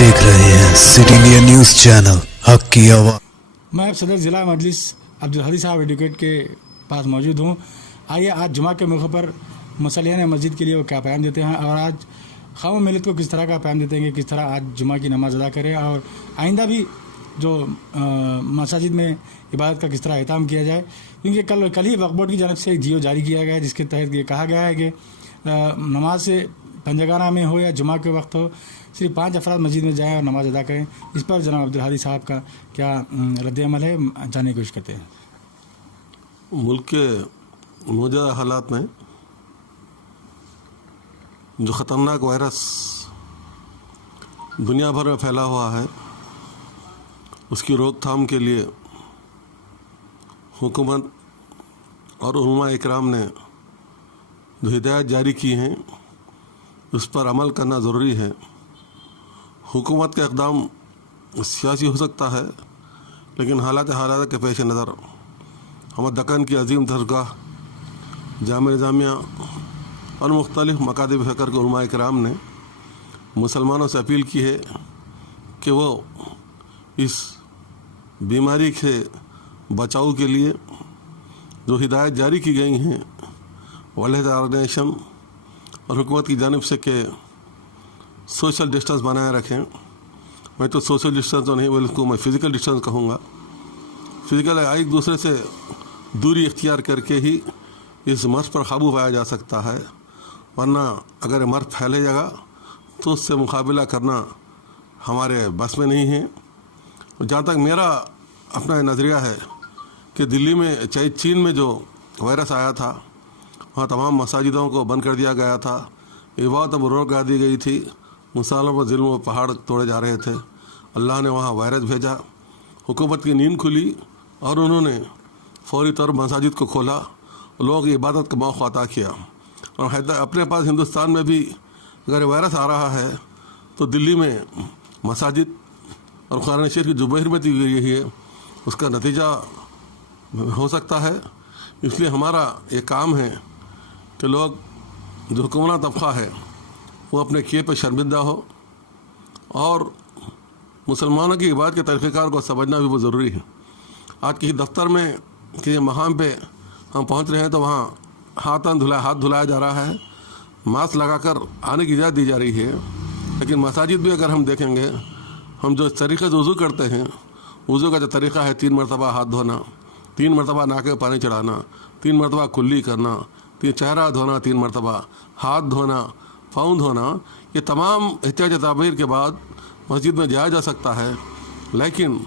देख रहे हैं सिटी इंडिया न्यूज चैनल हक की आवाज़। मैं अब सदर ज़िला मजलिस अब्दुल हदी साहब एडवोकेट के पास मौजूद हूँ। आइए आज जुमा के मौके पर मुसल्लियान मस्जिद के लिए वो क्या पैगाम देते हैं और आज ख़वाम मिलत को किस तरह का पैगाम देते हैं कि किस तरह आज जुमा की नमाज़ अदा करें और आइंदा भी जो मसाजिद में इबादत का किस तरह एहतमाम किया जाए, क्योंकि कल ही वक्फ बोर्ड की जानब से एक जियो जारी किया गया है जिसके तहत ये कहा गया है कि नमाज से पंजगाना में हो या जुमा के वक्त हो सिर्फ 5 अफराद मस्जिद में जाएं और नमाज अदा करें। इस पर जनाब अब्दुल हादी साहब का क्या रद्द-ए-अमल है, जानने की कोशिश करते हैं। मुल्क के मौजूदा हालात में जो ख़तरनाक वायरस दुनिया भर में फैला हुआ है, उसकी रोकथाम के लिए हुकूमत और उलमा इकराम ने जो हिदायत जारी की हैं उस पर अमल करना ज़रूरी है। हुकूमत का इक़दाम सियासी हो सकता है, लेकिन हालात के पेश नज़र हम दक्कन की अजीम दरगाह जामिया निज़ामिया और मुख्तलिफ़ मकातिब फ़िक्र के उलमा इकराम ने मुसलमानों से अपील की है कि वो इस बीमारी से बचाव के लिए जो हिदायत जारी की गई हैं वर्ल्ड हेल्थ ऑर्गेनाइजेशन और हुकूमत की जानिब से कि सोशल डिस्टेंस बनाए रखें। मैं तो सोशल डिस्टेंस तो नहीं बल्कि मैं फ़िज़िकल डिस्टेंस कहूँगा। फ़िज़िकल एक दूसरे से दूरी इख्तियार करके ही इस मर्ज़ पर काबू पाया जा सकता है, वरना अगर मर्ज़ फैले जाएगा तो उससे मुकाबला करना हमारे बस में नहीं है। जहाँ तक मेरा अपना नज़रिया है कि दिल्ली में चाहे चीन में जो वायरस आया था वहाँ तमाम मसाजिदों को बंद कर दिया गया था, इबादत अब रोक दी गई थी, मुसलमानों पर जुल्म और पहाड़ तोड़े जा रहे थे। अल्लाह ने वहाँ वायरस भेजा, हुकूमत की नींद खुली और उन्होंने फौरी तौर मसाजिद को खोला, लोग इबादत का मौका अता किया। और अपने पास हिंदुस्तान में भी अगर वायरस आ रहा है तो दिल्ली में मसाजिद और कुरान शरीफ की जो बहिरमती हुई रही है उसका नतीजा हो सकता है। इसलिए हमारा ये काम है कि लोग जो हुक्मरान तबक़ा है वो अपने किए पर शर्मिंदा हो और मुसलमानों की इबादत के तरीक़ेकार को समझना भी बहुत ज़रूरी है। आज किसी दफ्तर में किसी मकाम पे हम पहुंच रहे हैं तो वहाँ हाथ धुलाया जा रहा है, मास्क लगाकर आने की इजाज़त दी जा रही है। लेकिन मसाजिद भी अगर हम देखेंगे, हम जो तरीक़े से वज़ू करते हैं, वज़ू का जो तरीक़ा है 3 मरतबा हाथ धोना, 3 मरतबा नाक में पानी चढ़ाना, 3 मरतबा कुल्ली करना, 3 चेहरा धोना, 3 मरतबा हाथ धोना, पाँव धोना, ये तमाम एहतियाती तदाबीर के बाद मस्जिद में जाया जा सकता है। लेकिन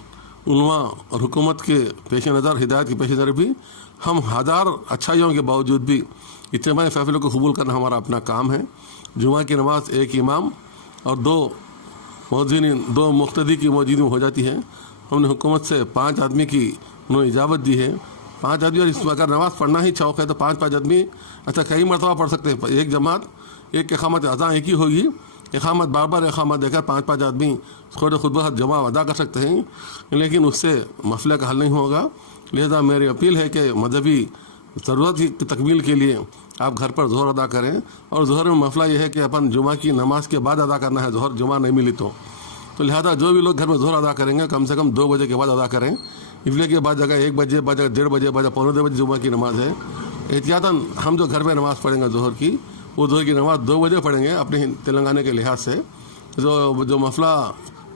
उलमा और हुकूमत के पेश नज़र, हिदायत के पेश नज़र भी हम हज़ार अच्छाइयों के बावजूद भी इज्तिमाई फ़ैसलों को कबूल करना हमारा अपना काम है। जुमा की नमाज एक इमाम और 2 मौज़िनीन, 2 मुक़्तदी की मौजूदगी में हो जाती है। हमने हुकूमत से 5 आदमी की उन्होंने इजाज़त दी है। 5 आदमी, और इसमें अगर नमाज़ पढ़ना ही शौक़ है तो 5 आदमी अच्छा कई मरतबा पढ़ सकते हैं। एक जमात, एक इक़ामत अज़ां एक ही होगी, इक़ामत बार इक़ामत देकर 5 आदमी खुद जमा अदा कर सकते हैं, लेकिन उससे मसले का हल नहीं होगा। लिहाजा मेरी अपील है कि मजहबी ज़रूरत की तकमील के लिए आप घर पर ज़ोहर अदा करें। और ज़ोहर में मसला यह है कि अपन जुमा की नमाज के बाद अदा करना है, ज़ोहर जुमा नहीं मिली तो लिहाजा जो भी लोग घर में ज़ोहर अदा करेंगे कम से कम 2 बजे के बाद अदा करें। इसलिए कि बाद जगह 1 बजे, बाद जगह 1:30 बजे, बाद जगह 1:45 बजे जुमा की नमाज़ है। एहतियातन हम जो घर में नमाज़ पढ़ेंगे ज़ोहर की, वो ज़ोहर की नमाज़ 2 बजे पढ़ेंगे अपने तेलंगाना के लिहाज से। जो मसला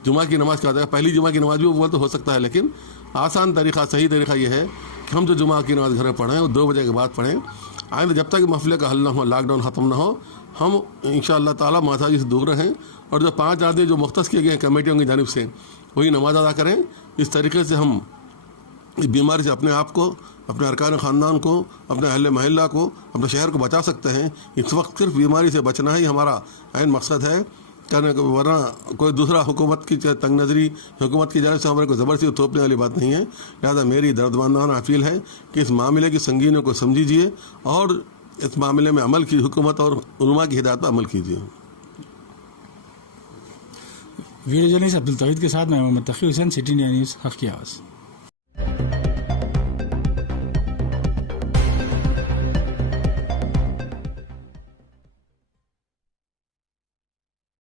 जुमा की नमाज़ का आता है, पहली जुमा की नमाज़ भी वो तो हो सकता है, लेकिन आसान तरीक़ा, सही तरीक़ा ये है कि हम जो जुमा की नमाज़ घर में पढ़ें वो 2 बजे के बाद पढ़ें। आइंदा जब तक मसले का हल ना हो, लॉकडाउन ख़त्म ना हो, हम इंशाअल्लाह ताला मसाजिद से दूर रहें और जो 5 आदमी जो मुख्तस किए गए हैं कमेटियों की जानिब से वही नमाज अदा करें। इस तरीके से हम इस बीमारी से अपने आप को, अपने अरकान ख़ानदान को, अपने अहले महल्ला को, अपने शहर को बचा सकते हैं। इस वक्त सिर्फ बीमारी से बचना ही हमारा ऐन मकसद है, वरना कोई दूसरा हुकूमत की तंग नज़री, हुकूमत की जानिब से हमारे को ज़बरदस्ती थोपने वाली बात नहीं है। लिहाजा मेरी दर्दमंदाना अपील है कि इस मामले की संगीनियों को समझिए और इस मामले में अमल की, हुकूमत और उलमा की हिदायत पर अमल कीजिए। वीडियो जर्नलिस्ट अब्दुल तौहीद के साथ मैं मोहम्मद तकी हुसैन, सिटी इंडिया न्यूज़ हक़ की आवाज़।